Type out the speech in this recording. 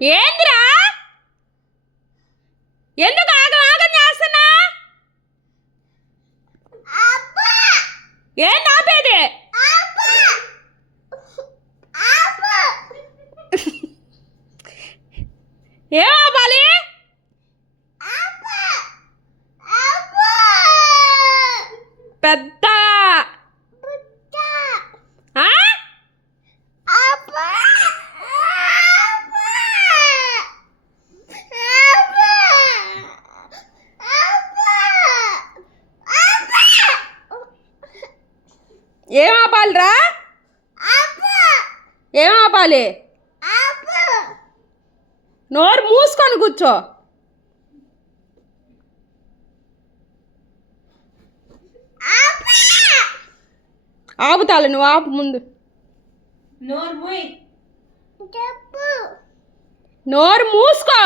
ఏంద్రా ఎందుకు ఆగం ఆగం చేస్తున్నా? ఏం ఆపేది? ఏం ఆపాలి? పెద్ద ఏం ఆపాలిరా? ఏం ఆపాలి? నోరు మూసుకొని కూర్చో. ఆపుతాలి, నువ్వు ఆపు ముందు. నోరు మూసుకో.